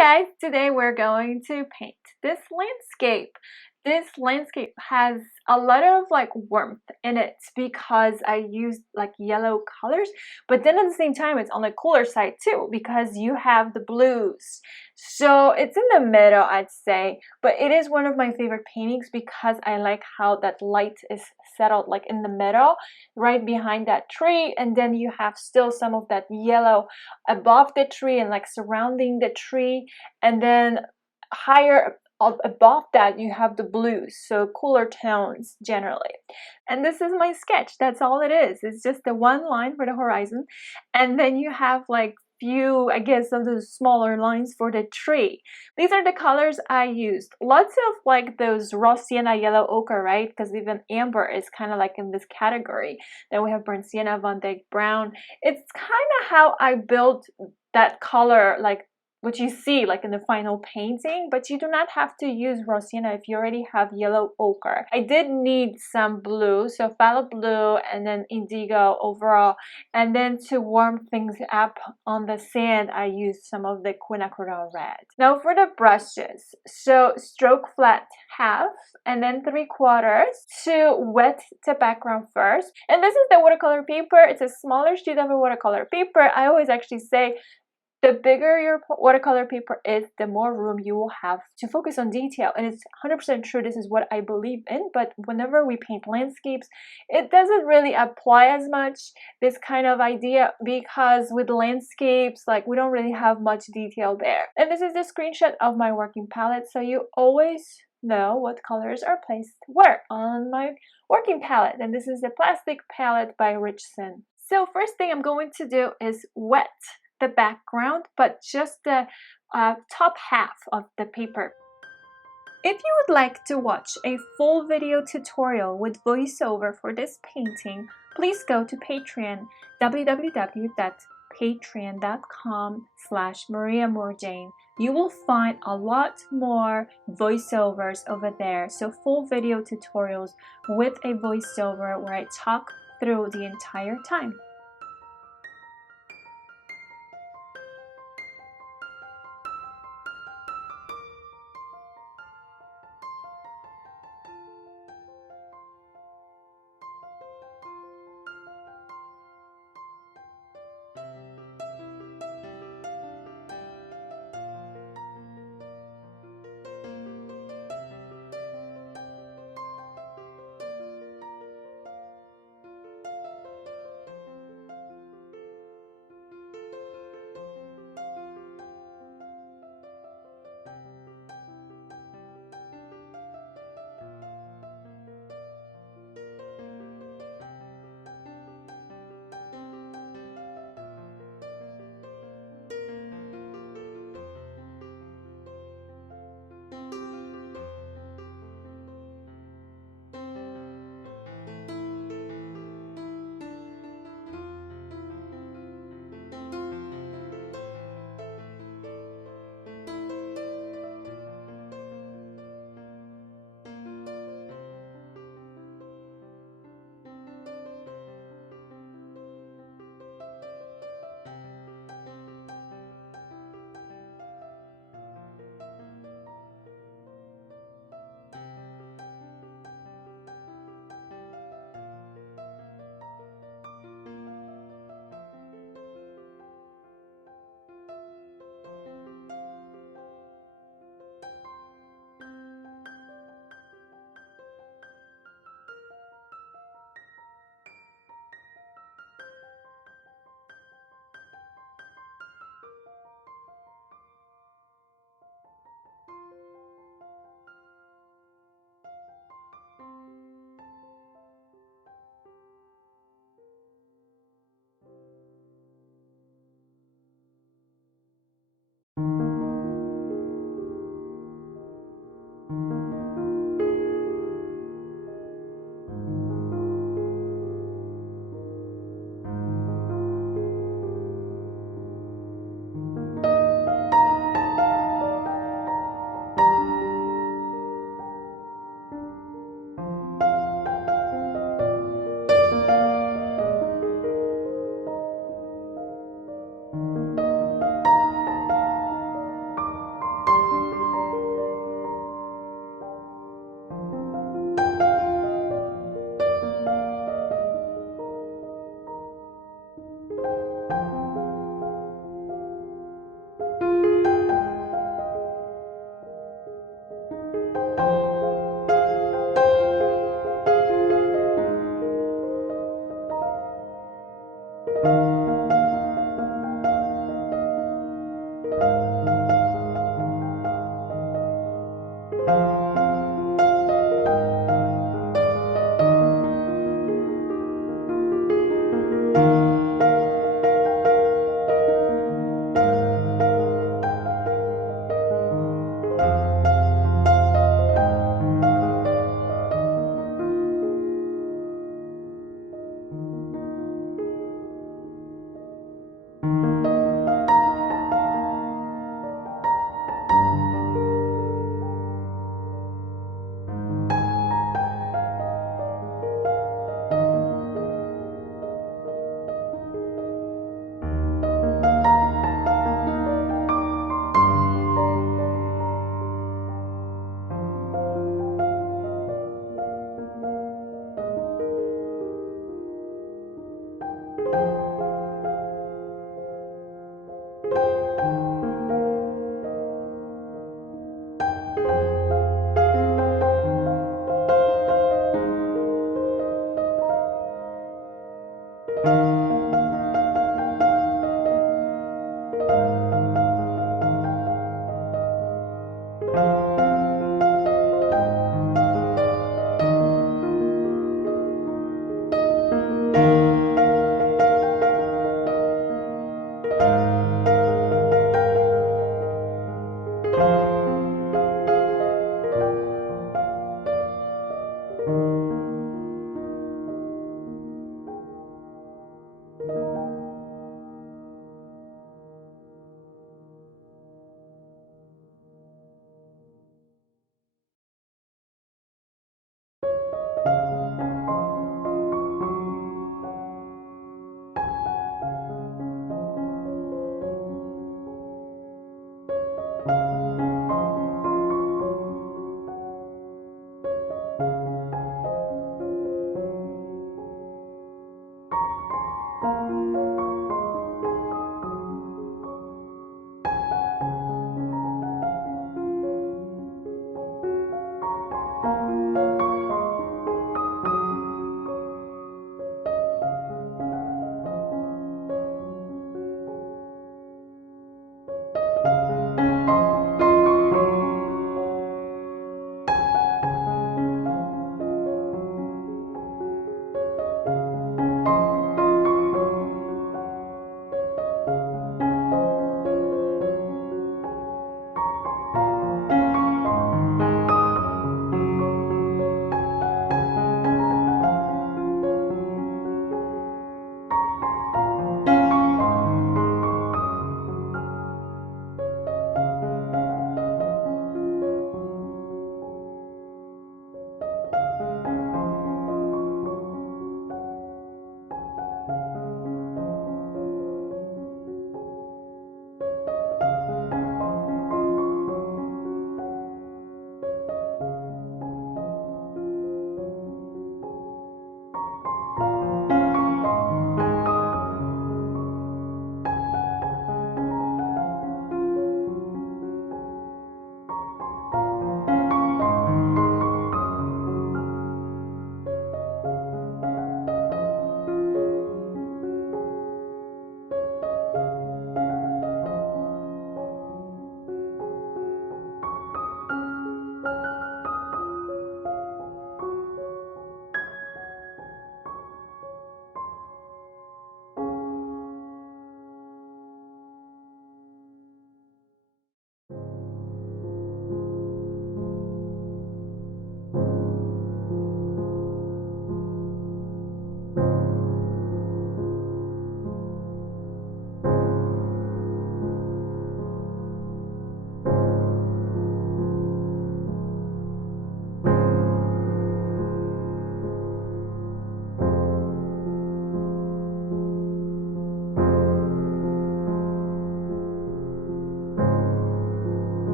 Hi guys, today we're going to paint this landscape. This landscape has a lot of warmth in it because I used yellow colors, but then at the same time it's on the cooler side too because you have the blues. So it's in the middle, I'd say, but it is one of my favorite paintings because I like how that light is settled in the middle, right behind that tree, and then you have still some of that yellow above the tree and surrounding the tree, and then higher above that you have the blues, so cooler tones generally. And this is my sketch. That's all it is. It's just the one line for the horizon, and then you have few, I guess, of those smaller lines for the tree. These are the colors I used. Lots of those raw sienna, yellow ochre, right? Because even amber is kind of in this category. Then we have burnt sienna, Van Dyke brown. It's kind of how I built that color, what you see in the final painting, but you do not have to use raw sienna if you already have yellow ochre. I did need some blue, so phthalo blue and then indigo overall, and then to warm things up on the sand I used some of the quinacridone red. Now for the brushes, so stroke flat half and then 3/4 to wet the background first. And this is the watercolor paper. It's a smaller sheet of a watercolor paper. I always actually say the bigger your watercolor paper is, the more room you will have to focus on detail. And it's 100% true. This is what I believe in. But whenever we paint landscapes, it doesn't really apply as much, this kind of idea, because with landscapes, we don't really have much detail there. And this is a screenshot of my working palette, so you always know what colors are placed where on my working palette. And this is the plastic palette by Richson. So first thing I'm going to do is wet the background, but just the top half of the paper. If you would like to watch a full video tutorial with voiceover for this painting, please go to Patreon, www.patreon.com/MariaMoorJane. You will find a lot more voiceovers over there, so full video tutorials with a voiceover where I talk through the entire time.